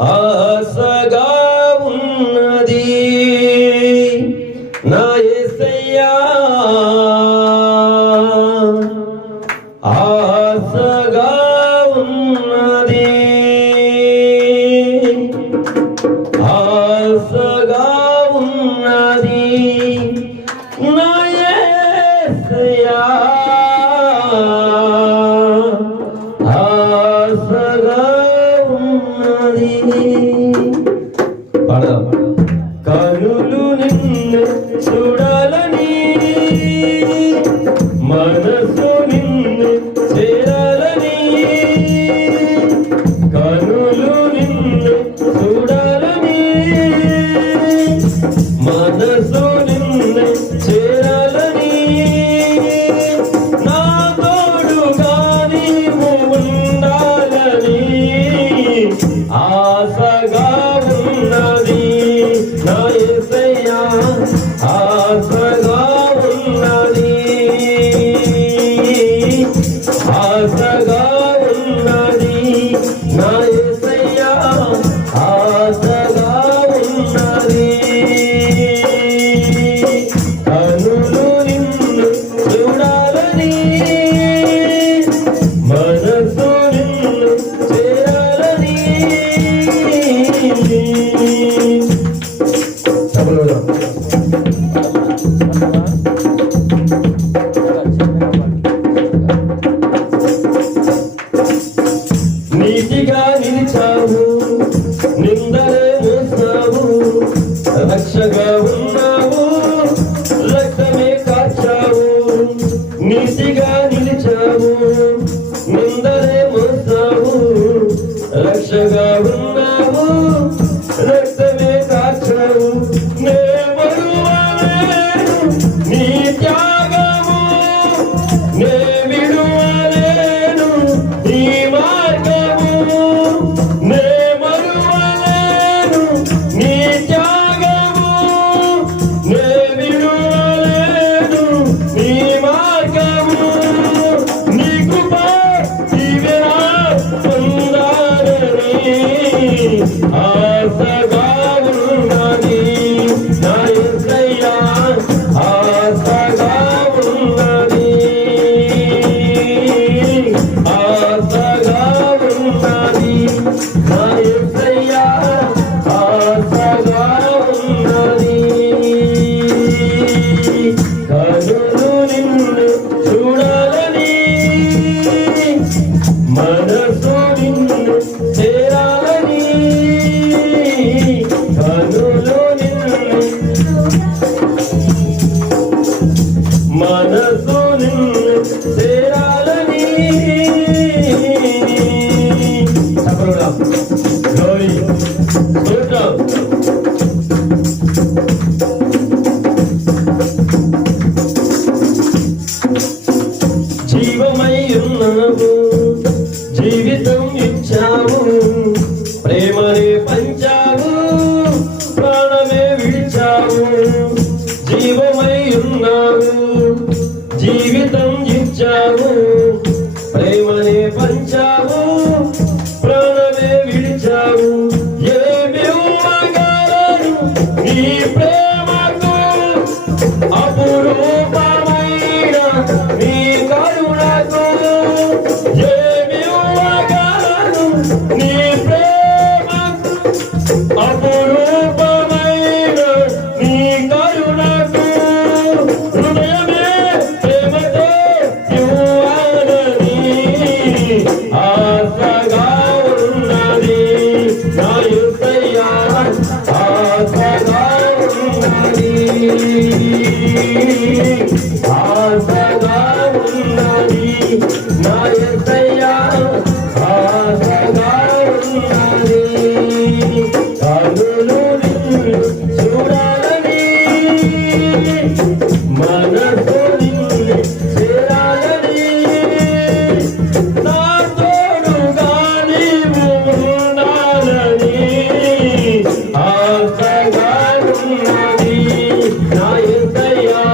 ఆశగా ఉన్నది నా యేసయ్యా, ఆశగా ఉన్నది, ఆశగా ఉన్నది నా యేసయ్యా, ఆశగా ఉన్నది. పాడదాం. కనులు నిన్ను చూడాలని, మనసు నిన్ను చేరాలని, కనులు నిన్ను చూడాలని, మనసు నిన్ను చేరాలని, నా తోడుగా నీవు ఉండాలని ఆశగా ఉన్నది నా యేసయ్యా, ఆశగా ఉన్నది, ఆశగా ఉన్నది నా యేసయ్యా, ఆశగా ఉన్నది. కనులు నిన్ను చూడాలని, మనసు నిన్ను చేరాలని. నీతిగా నిలిచావు, నిందలే మోసావు, రక్షగా ఉన్నావు, రక్తమే కార్చావు. నీతిగా నిలిచావు, నిందలే మోసావు, రక్షగా ఉన్నావు, రక్తమే కార్చావు. నే మరువలేను నీ త్యాగము, నే విడువలేను నీ మార్గము, నే మరువలేను నీ త్యాగము, నే విడువలేను నీ మార్గము. నీ కృప దీవెన పొందాలని ఆశగా ఉన్నది నా యేసయ్యా, ఆశగా ఉన్నది, ఆశగా ఉన్నది నా యేసయ్యా, ఆశగా ఉన్నది. కనులు నిన్ను చూడాలని, మనసు నిన్ను చేరాలని, కనులు నిన్ను, మనసు నిన్ను చేరాలని. గ్లోరీ, స్తోత్రం. జీవమై ఉన్నావు, జీవితం ఇచ్చావు, ప్రేమనే పంచావు, ప్రాణమే విడిచావు. జీవమై ఉన్నావు, జీవితం ఇచ్చావు, ప్రేమనే పంచావు, ప్రాణమే విడిచావు. ఏమి ఇవ్వగలను నీ ప్రేమకు, అపురూపమైన నీ కరుణకు. ఏమి ఇవ్వగలను నీ ప్రేమకు, అపురూపమైన నీ కరుణకు. హృదయమే ప్రేమతో ఇవ్వాలని ఆశగా ఉన్నది నా యేసయ్యా, ఆశగా ఉన్నది, ఆశగా ఉన్నది నా యేసయ్యా, ఆశగా ఉన్నది. కనులు నిన్ను చూడాలని, మనసు నిన్ను చేరాలని, నా తోడుగా నీవు ఉండాలని ఆశగా ఉన్నది నా యేసయ్యా,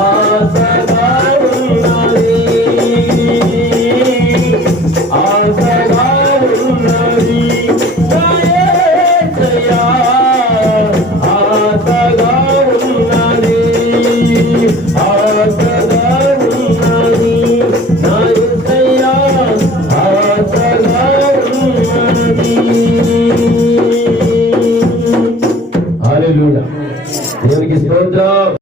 ఆశగా ఉన్నది. ఆశగా ఉన్నది, ఆశగా ఉన్నది నా యేసయ్యా, ఆశగా ఉన్నది. హల్లెలూయా, దేవునికి స్తోత్రం.